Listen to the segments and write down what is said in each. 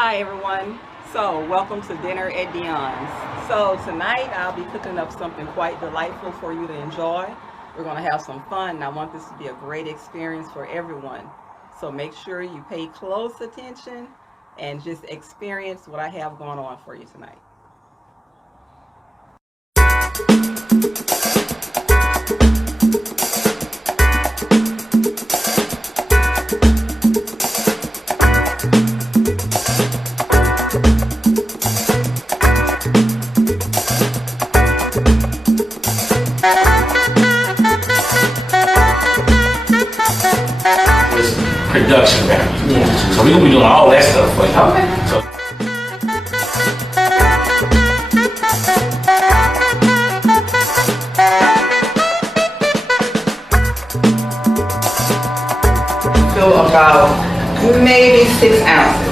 Hi everyone. So welcome to dinner at Dion's. So tonight I'll be cooking up something quite delightful for you to enjoy. We're going to have some fun and I want this to be a great experience for everyone. So make sure you pay close attention and just experience what I have going on for you tonight. Production value. Yeah. So we're gonna be doing all that stuff for you. Okay. So So about maybe 6 ounces.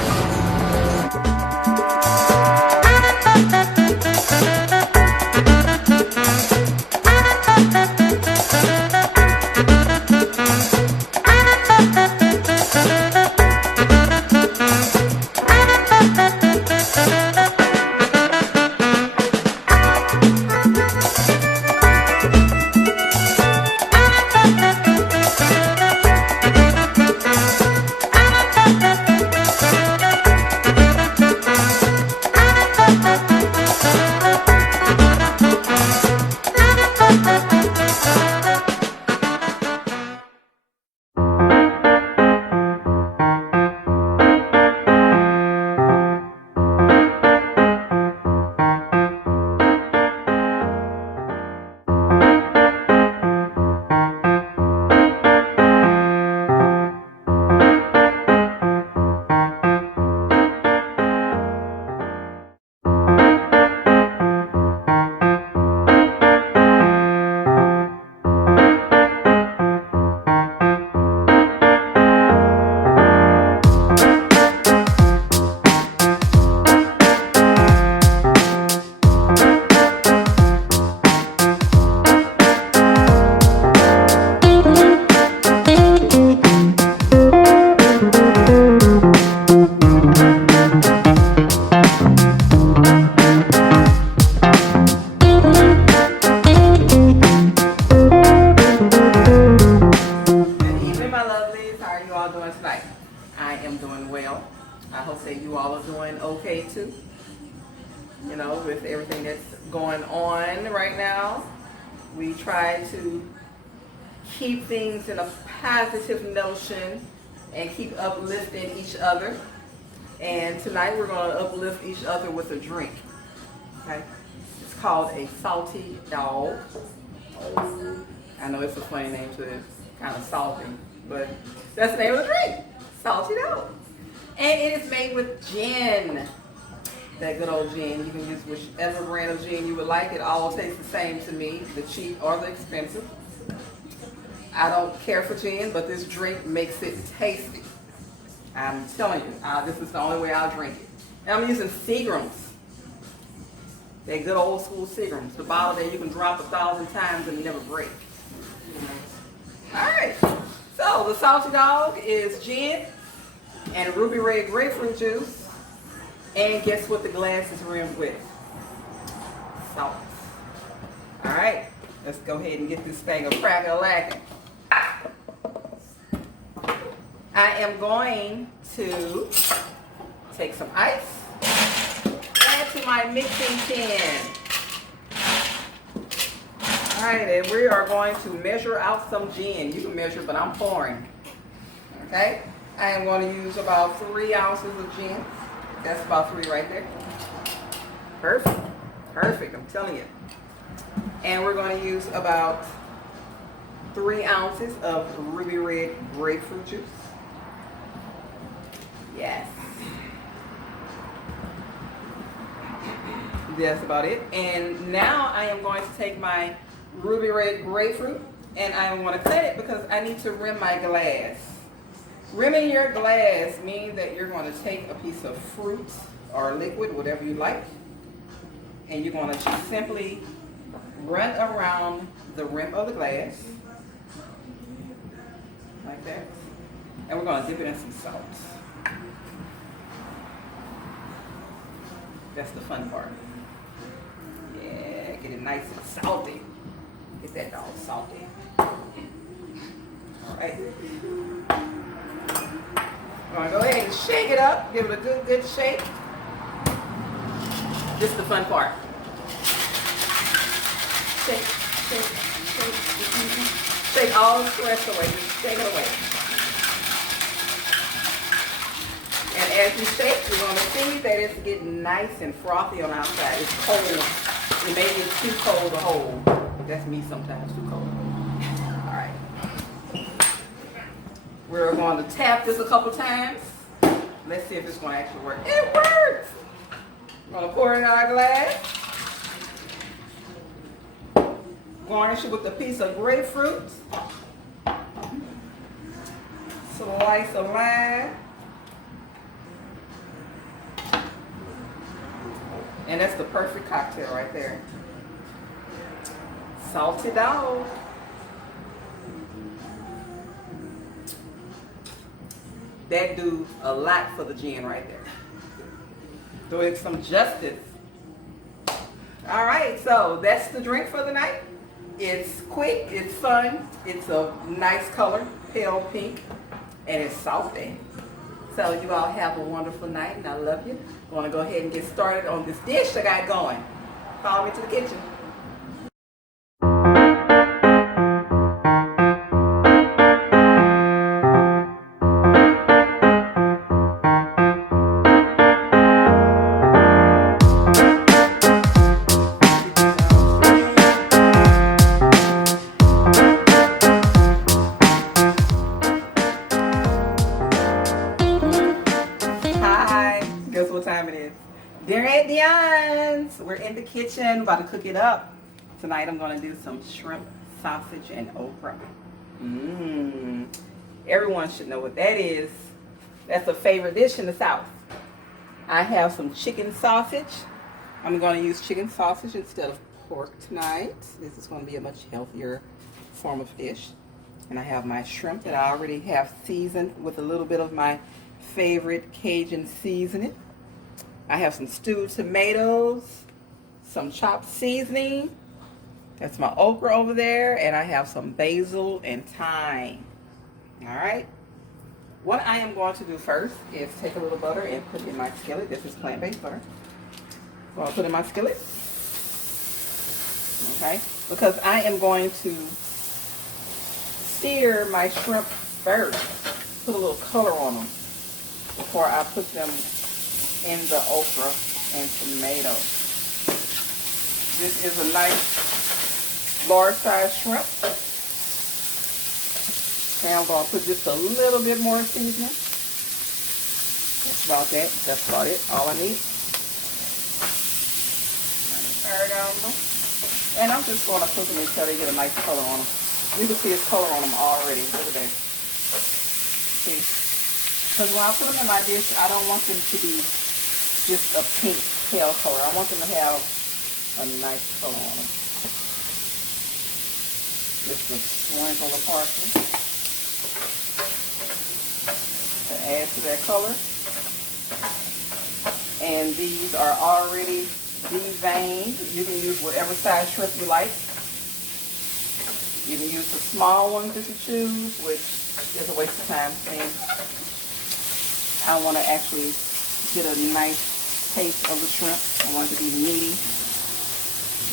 Tonight. I am doing well. I hope that you all are doing okay too. You know, with everything that's going on right now, we try to keep things in a positive notion and keep uplifting each other. And tonight we're going to uplift each other with a drink. Okay? It's called a salty dog. I know it's a funny name to it, kind of salty, but that's the name of the drink, salty dog. And it is made with gin, that good old gin. You can use whichever brand of gin you would like. It all tastes the same to me, the cheap or the expensive. I don't care for gin, but this drink makes it tasty. I'm telling you, this is the only way I'll drink it. And I'm using Seagram's. They're good old school Seagram's. The bottle that you can drop 1,000 times and never break. All right. So the salty dog is gin and ruby red grapefruit juice. And guess what the glass is rimmed with? Salt. All right. Let's go ahead and get this thing a crack-a-lackin'. I am going to take some ice, add to my mixing tin. All right, and we are going to measure out some gin. You can measure, but I'm pouring. Okay? I am going to use about 3 ounces of gin. That's about 3 right there. Perfect. Perfect, I'm telling you. And we're going to use about 3 ounces of ruby red grapefruit juice. Yes. That's about it. And now I am going to take my ruby red grapefruit and I am going to cut it because I need to rim my glass. Rimming your glass means that you're going to take a piece of fruit or liquid, whatever you like, and you're going to just simply run around the rim of the glass like that. And we're going to dip it in some salt. That's the fun part. Yeah, get it nice and salty. Get that dog salty. All right. I'm gonna go ahead and shake it up. Give it a good shake. This is the fun part. Shake, shake, shake. Shake all the stress away. Just shake it away. And as you shake, you're going to see that it's getting nice and frothy on the outside. It's cold. It may get too cold to hold. That's me sometimes, too cold. All right. We're going to tap this a couple times. Let's see if it's going to actually work. It works! I'm going to pour it in our glass. Garnish it with a piece of grapefruit. Slice of lime. And that's the perfect cocktail right there. Salty dog. That do a lot for the gin right there. Do it some justice. All right, so that's the drink for the night. It's quick, it's fun, it's a nice color, pale pink, and it's salty. So you all have a wonderful night, and I love you. I'm gonna go ahead and get started on this dish I got going. Follow me to the kitchen. Guess what time it is? Dinner at Dion's. We're in the kitchen, about to cook it up. Tonight I'm going to do some shrimp, sausage, and okra. Everyone should know what that is. That's a favorite dish in the South. I have some chicken sausage. I'm going to use chicken sausage instead of pork tonight. This is going to be a much healthier form of dish. And I have my shrimp that I already have seasoned with a little bit of my favorite Cajun seasoning. I have some stewed tomatoes, some chopped seasoning. That's my okra over there, and I have some basil and thyme. All right. What I am going to do first is take a little butter and put it in my skillet. This is plant-based butter. So I'll put it in my skillet. Okay. Because I am going to sear my shrimp first. Put a little color on them before I put them in the okra and tomato. This is a nice large size shrimp. Okay, I'm going to put just a little bit more seasoning. That's about that. That's about it. All I need. And I'm just going to cook them until they get a nice color on them. You can see its color on them already. Look at that. See? Because when I put them in my dish, I don't want them to be just a pink pale color. I want them to have a nice color on them. Just a sprinkle of parsley to add to that color. And these are already deveined. You can use whatever size shrimp you like. You can use the small ones if you choose, which is a waste of time thing. I want to actually get a nice taste of the shrimp. I want it to be meaty.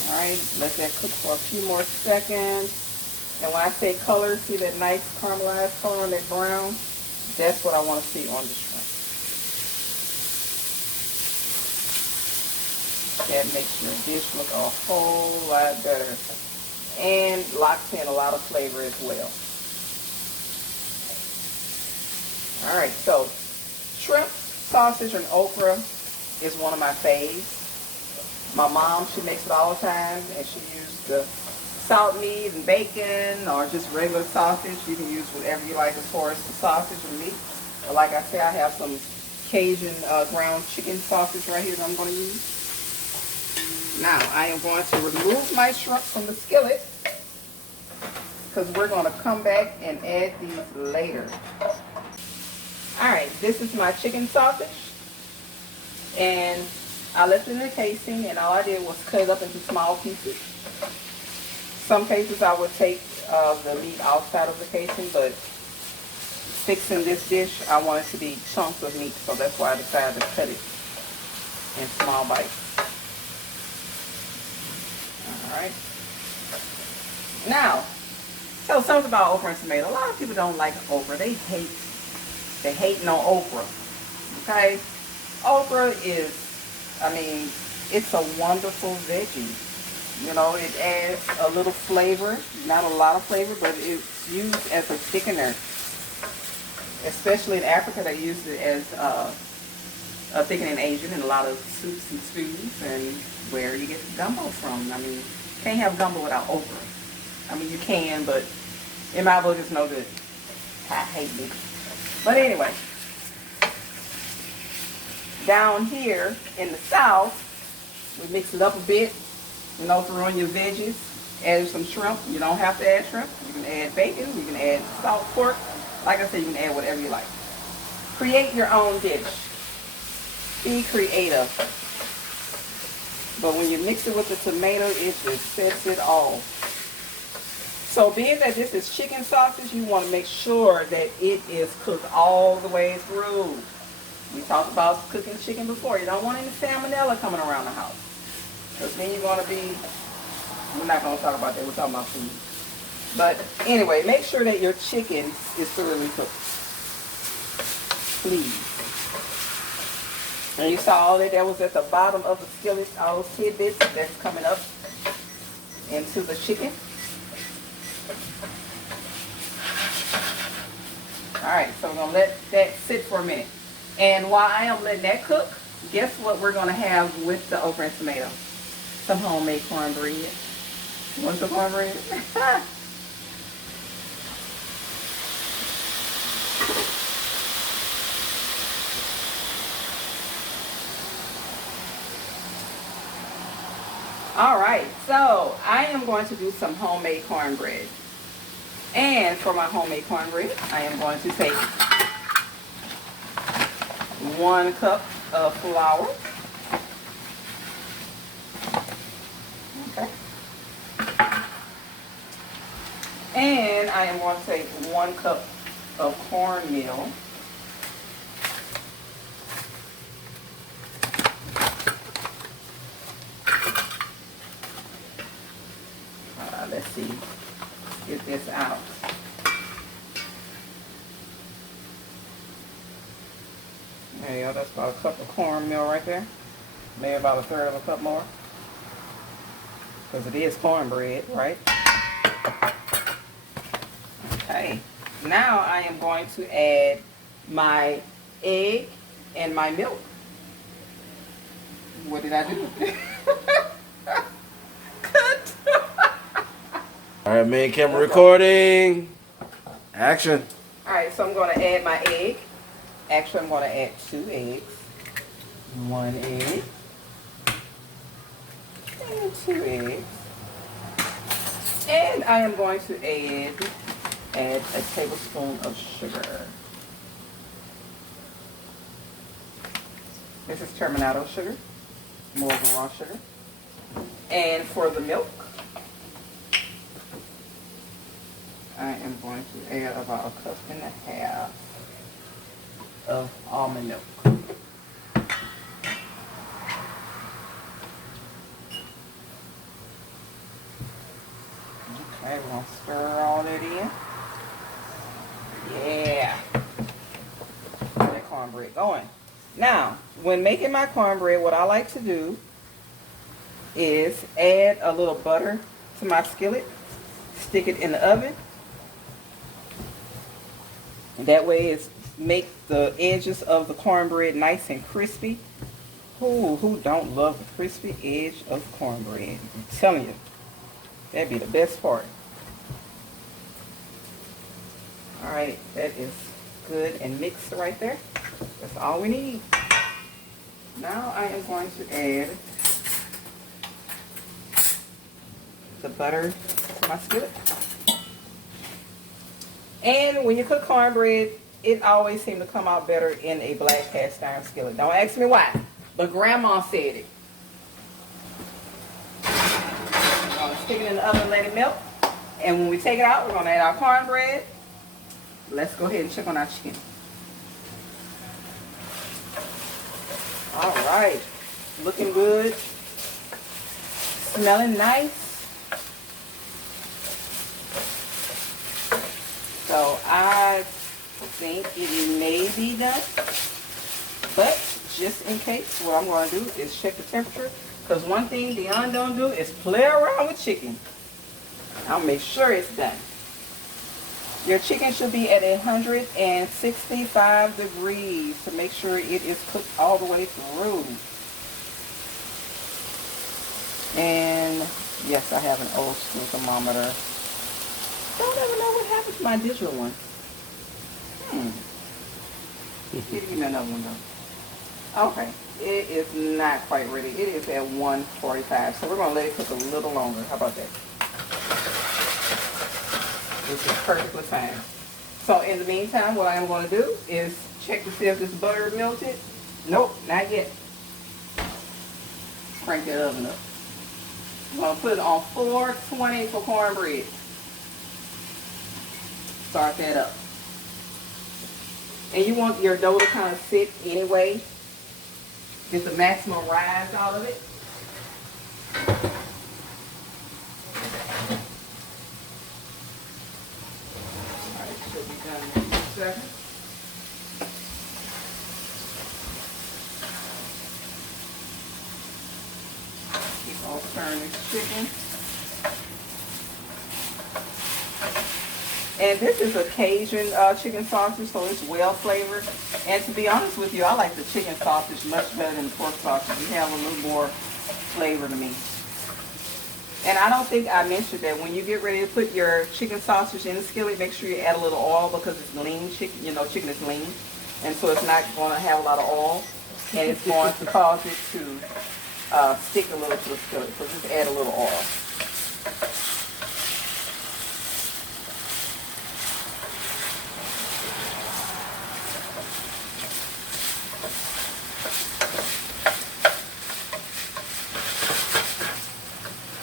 Alright, let that cook for a few more seconds. And when I say color, see that nice caramelized color on that brown? That's what I want to see on the shrimp. That makes your dish look a whole lot better. And locks in a lot of flavor as well. Alright, so shrimp, sausage, and okra is one of my faves. My mom, she makes it all the time, and she used the salt meat and bacon or just regular sausage. You can use whatever you like as far as the sausage and meat. But like I said, I have some Cajun ground chicken sausage right here that I'm going to use. Now, I am going to remove my shrimp from the skillet because we're going to come back and add these later. Alright, this is my chicken sausage. And I left it in the casing, and all I did was cut it up into small pieces. Some cases I would take the meat outside of the casing, but fixing this dish, I want it to be chunks of meat, so that's why I decided to cut it in small bites. Alright. Now, so something about okra and tomato. A lot of people don't like okra. They hating on okra. Okay? Okra is, I mean, it's a wonderful veggie. You know, it adds a little flavor, not a lot of flavor, but it's used as a thickener. Especially in Africa, they use it as a thickening agent in a lot of soups and stews, and where you get gumbo from. I mean, you can't have gumbo without okra. I mean, you can, but in my book, it's no good. I hate it. But anyway, down here in the South, we mix it up a bit. You know, throw in your veggies, add some shrimp. You don't have to add shrimp. You can add bacon. You can add salt pork. Like I said, you can add whatever you like. Create your own dish. Be creative. But when you mix it with the tomato, it just sets it off. So being that this is chicken sausage, you want to make sure that it is cooked all the way through. We talked about cooking chicken before. You don't want any salmonella coming around the house. Because then you're going to be, we're not going to talk about that, we're talking about food. But anyway, make sure that your chicken is thoroughly cooked. Please. And you saw all that was at the bottom of the skillet, all those tidbits that's coming up into the chicken. Alright, so we're going to let that sit for a minute. And while I am letting that cook, guess what we're going to have with the okra and tomato? Some homemade cornbread. You want some cornbread? Alright, so I am going to do some homemade cornbread. And for my homemade cornbread, I am going to take 1 cup of flour. Okay. And I am going to take 1 cup of cornmeal. Let's see. Get this out. There you go. That's about a cup of cornmeal right there. Maybe about a third of a cup more. Because it is cornbread, right? Okay. Now I am going to add my egg and my milk. What did I do? Cut. All right, main camera recording. Action. All right, so I'm going to add my egg. Actually, I'm going to add 2 eggs. 1 egg. And 2 eggs. And I am going to add a tablespoon of sugar. This is terminato sugar, more of a raw sugar. And for the milk, I am going to add about 1.5 cups of almond milk. Okay, we're going to stir all that in. Yeah. Get that cornbread going. Now, when making my cornbread, what I like to do is add a little butter to my skillet, stick it in the oven. And that way it's make the edges of the cornbread nice and crispy. Ooh, who don't love the crispy edge of cornbread? I'm telling you, that'd be the best part. Alright, that is good and mixed right there. That's all we need. Now I am going to add the butter to my skillet. And when you cook cornbread, it always seems to come out better in a black cast iron skillet. Don't ask me why. but Grandma said it. We're gonna stick it in the oven and let it melt. And when we take it out, we're gonna add our cornbread. Let's go ahead and check on our chicken. All right, looking good, smelling nice. So I think it may be done, but just in case, what I'm going to do is check the temperature, because one thing Dion don't do is play around with chicken. I'll make sure it's done. Your chicken should be at 165 degrees to make sure it is cooked all the way through. And yes, I have an old school thermometer. Don't ever know what happened to my digital one. Give me another one though. Okay, it is not quite ready. It is at 145, so we're gonna let it cook a little longer. How about that? This is perfectly fine. So in the meantime, what I am going to do is check to see if this butter is melted. Nope, not yet. Crank that oven up. I'm going to put it on 420 for cornbread. Start that up. And you want your dough to kind of sit anyway. Get the maximum rise out of it. Alright, should be done in 2 seconds. Keep on stirring this chicken. And this is a Cajun chicken sausage, so it's well flavored. And to be honest with you, I like the chicken sausage much better than the pork sausage. You have a little more flavor to me. And I don't think I mentioned that when you get ready to put your chicken sausage in the skillet, make sure you add a little oil because it's lean chicken. You know, chicken is lean. And so it's not going to have a lot of oil. And it's going to cause it to stick a little to the skillet. So just add a little oil.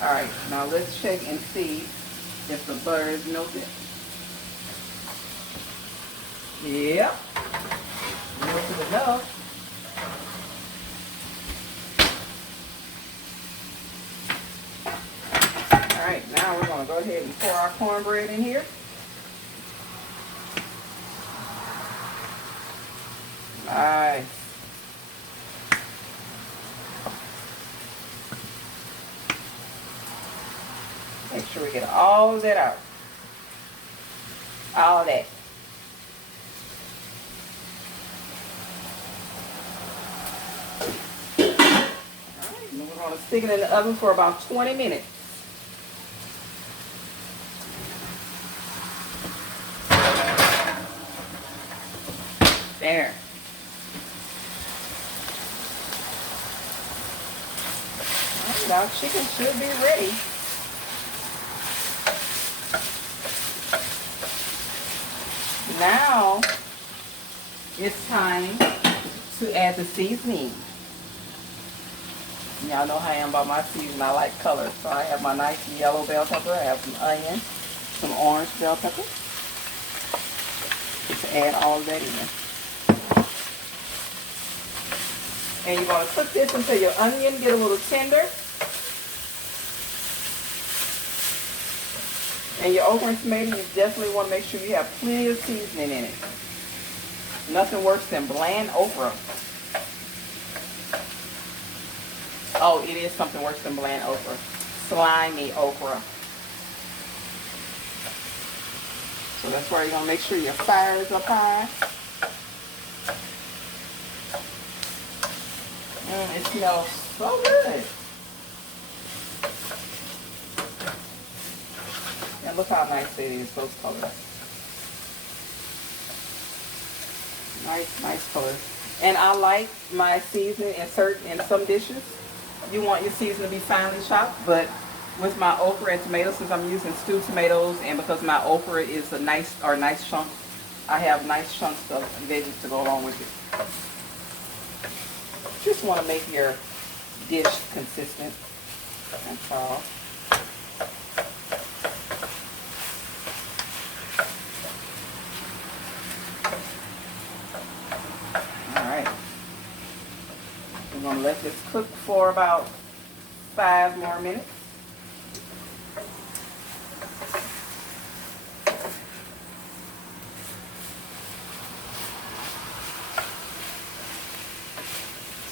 Alright, now let's check and see if the butter is melted. Yep. Melted enough. Alright, now we're going to go ahead and pour our cornbread in here. Nice. Make sure we get all of that out. All that. Alright, and we're going to stick it in the oven for about 20 minutes. There. Alright, our chicken should be ready. Now, it's time to add the seasoning. Y'all know how I am about my seasoning. I like color. So I have my nice yellow bell pepper. I have some onion, some orange bell pepper. Just add all of that in. And you're going to cook this until your onion get a little tender. And your okra and tomato, you definitely want to make sure you have plenty of seasoning in it. Nothing worse than bland okra. Oh, it is something worse than bland okra. Slimy okra. So that's why you're going to make sure your fire is up high. It smells so good. And look how nice it is, those colors. Nice colors. And I like my seasoning in some dishes. You want your seasoning to be finely chopped, but with my okra and tomatoes, since I'm using stewed tomatoes, and because my okra is a nice chunk, I have nice chunks of veggies to go along with it. Just want to make your dish consistent. That's all. Alright. We're going to let this cook for about 5 more minutes.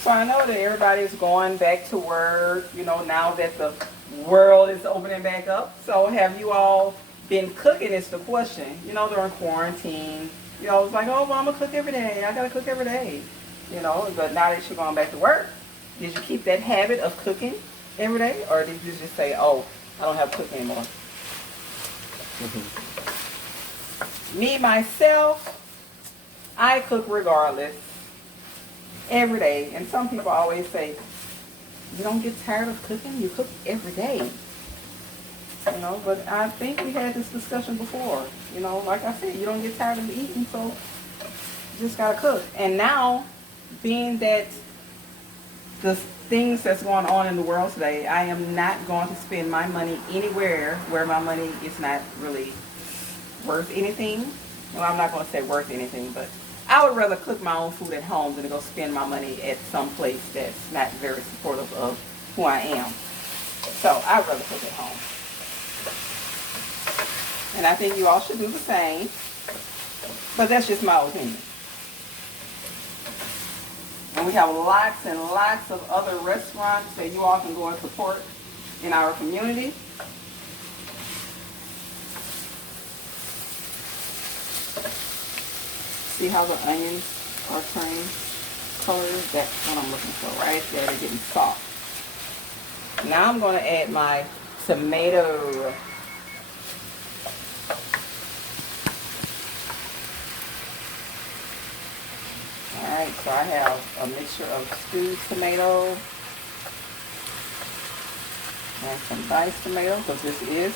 So I know that everybody's going back to work, you know, now that the world is opening back up. So have you all been cooking is the question. You know, during quarantine, you know, it's like, oh, well, I'm going to cook every day. I got to cook every day. You know, but now that you're going back to work, did you keep that habit of cooking every day? Or did you just say, oh, I don't have to cook anymore? Me, myself, I cook regardless. Every day. And some people always say, you don't get tired of cooking? You cook every day. You know, but I think we had this discussion before. You know, like I said, you don't get tired of eating, so you just gotta cook. And now, being that the things that's going on in the world today, I am not going to spend my money anywhere where my money is not really worth anything. Well, I'm not going to say worth anything, but I would rather cook my own food at home than to go spend my money at some place that's not very supportive of who I am. So I'd rather cook at home. And I think you all should do the same. But that's just my opinion. And we have lots and lots of other restaurants that you all can go and support in our community. See how the onions are turning colors? That's what I'm looking for right there. They're getting soft. Now I'm going to add my tomato. Alright, so I have a mixture of stewed tomato and some diced tomato, because this is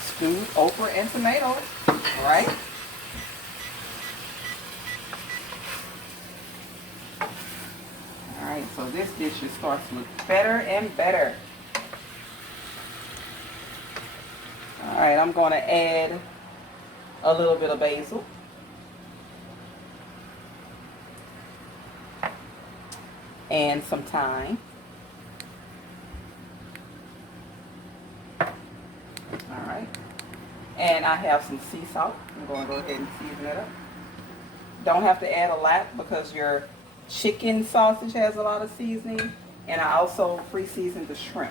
stewed okra and tomato, right? Alright, so this dish just starts to look better and better. Alright, I'm going to add a little bit of basil. And some thyme. Alright. And I have some sea salt. I'm going to go ahead and season it up. Don't have to add a lot because your chicken sausage has a lot of seasoning. And I also pre-seasoned the shrimp.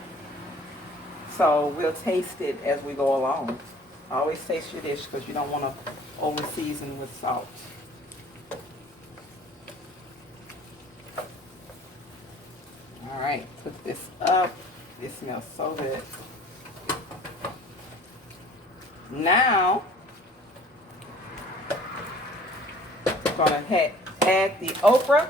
So we'll taste it as we go along. Always taste your dish because you don't want to over-season with salt. Alright, put this up. It smells so good. Now, I'm going to add the okra.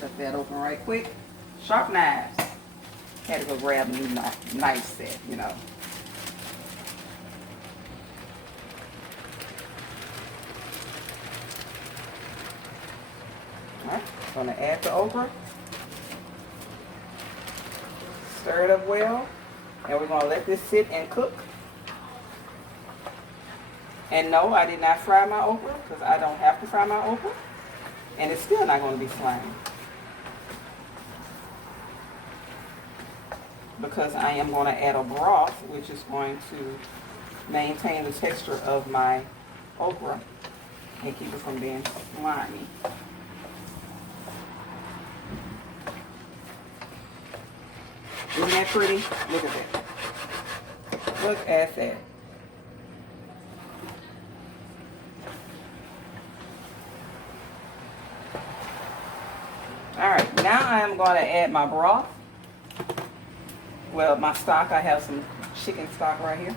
Cut that open right quick. Sharp knives. Had to go grab a new knife set, you know. Alright, I'm going to add the okra. Stir it up well. And we're going to let this sit and cook. And no, I did not fry my okra because I don't have to fry my okra. And it's still not going to be slimy. Because I am going to add a broth, which is going to maintain the texture of my okra and keep it from being slimy. Isn't that pretty? Look at that. Look at that. Alright, now I am going to add my broth. Well, my stock, I have some chicken stock right here.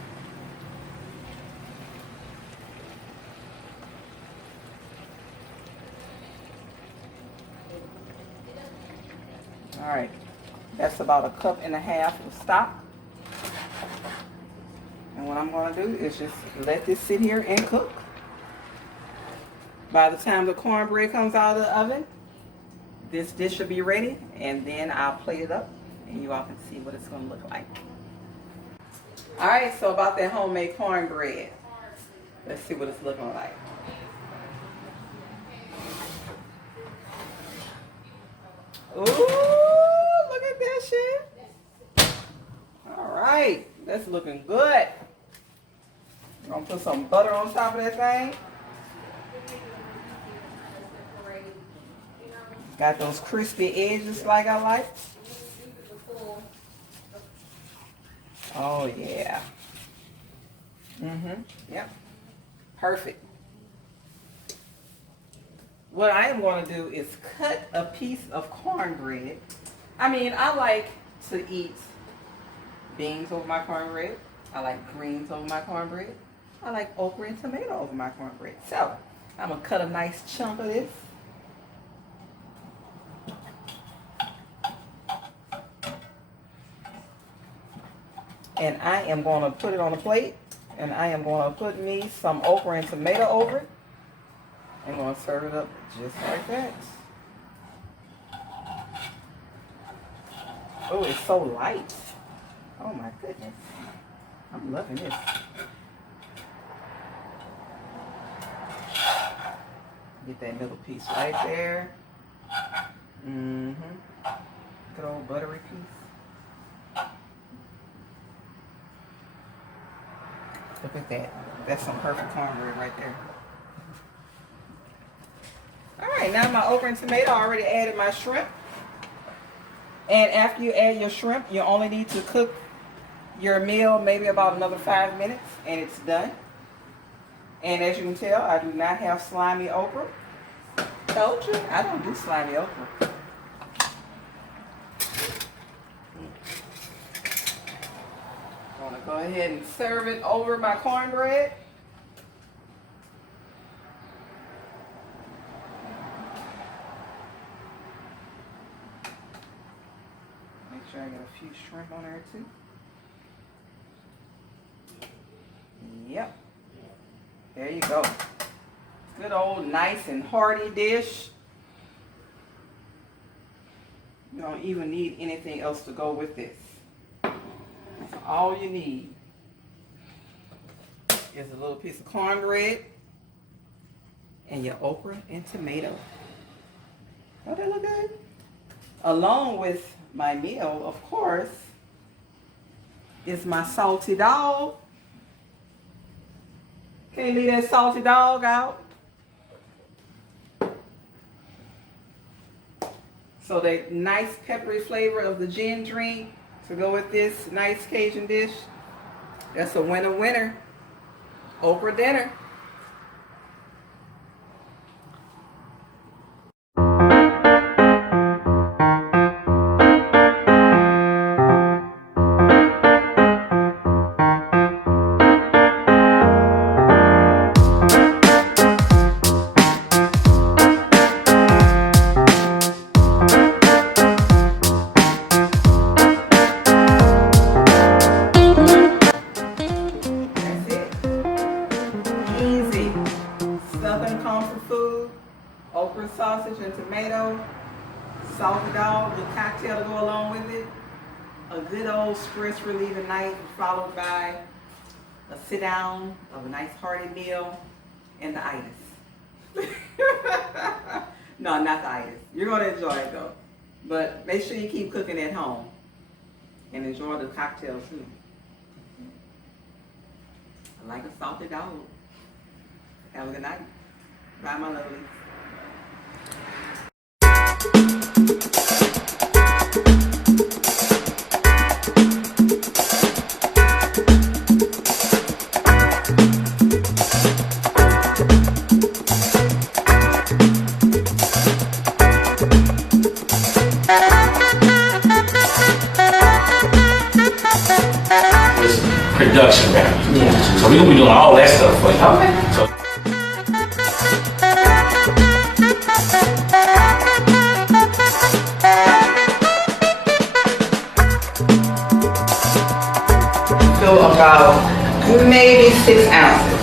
Alright, that's about 1.5 cups of stock. And what I'm going to do is just let this sit here and cook. By the time the cornbread comes out of the oven, this dish should be ready, and then I'll plate it up and you all can see what it's going to look like. All right, so about that homemade cornbread. Let's see what it's looking like. Ooh, look at that shit. All right, that's looking good. I'm gonna put some butter on top of that thing. Got those crispy edges like I like. Oh yeah. Yep. Perfect. What I am going to do is cut a piece of cornbread. I mean, I like to eat beans over my cornbread. I like greens over my cornbread. I like okra and tomato over my cornbread. So, I'm going to cut a nice chunk of this. And I am going to put it on a plate. And I am going to put me some okra and tomato over it. I'm going to serve it up just like that. Oh, it's so light. Oh my goodness. I'm loving this. Get that middle piece right there. Good old buttery piece. Look at that. That's some perfect cornbread right there. Alright, now my okra and tomato, I already added my shrimp. And after you add your shrimp, you only need to cook your meal maybe about another 5 minutes and it's done. And as you can tell, I do not have slimy okra. Told you, I don't do slimy okra. I'm gonna go ahead and serve it over my cornbread. Make sure I get a few shrimp on there too. Yep. There you go. Good old nice and hearty dish. You don't even need anything else to go with this. That's all you need is a little piece of cornbread and your okra and tomato. Don't that look good? Along with my meal, of course, is my salty dog. Can't leave that salty dog out. So that nice peppery flavor of the gin drink to go with this nice Cajun dish. That's a winner winner. Okra dinner. Okra sausage and tomato, salty dog, the cocktail to go along with it, a good old stress relieving night followed by a sit down of a nice hearty meal and the itis. No, not the itis. You're going to enjoy it though. But make sure you keep cooking at home and enjoy the cocktail too. I like a salty dog. Have a good night. Bye, my lovely. Production rap. Yeah. So we're gonna be doing all that stuff for you. Okay. So about maybe 6 ounces.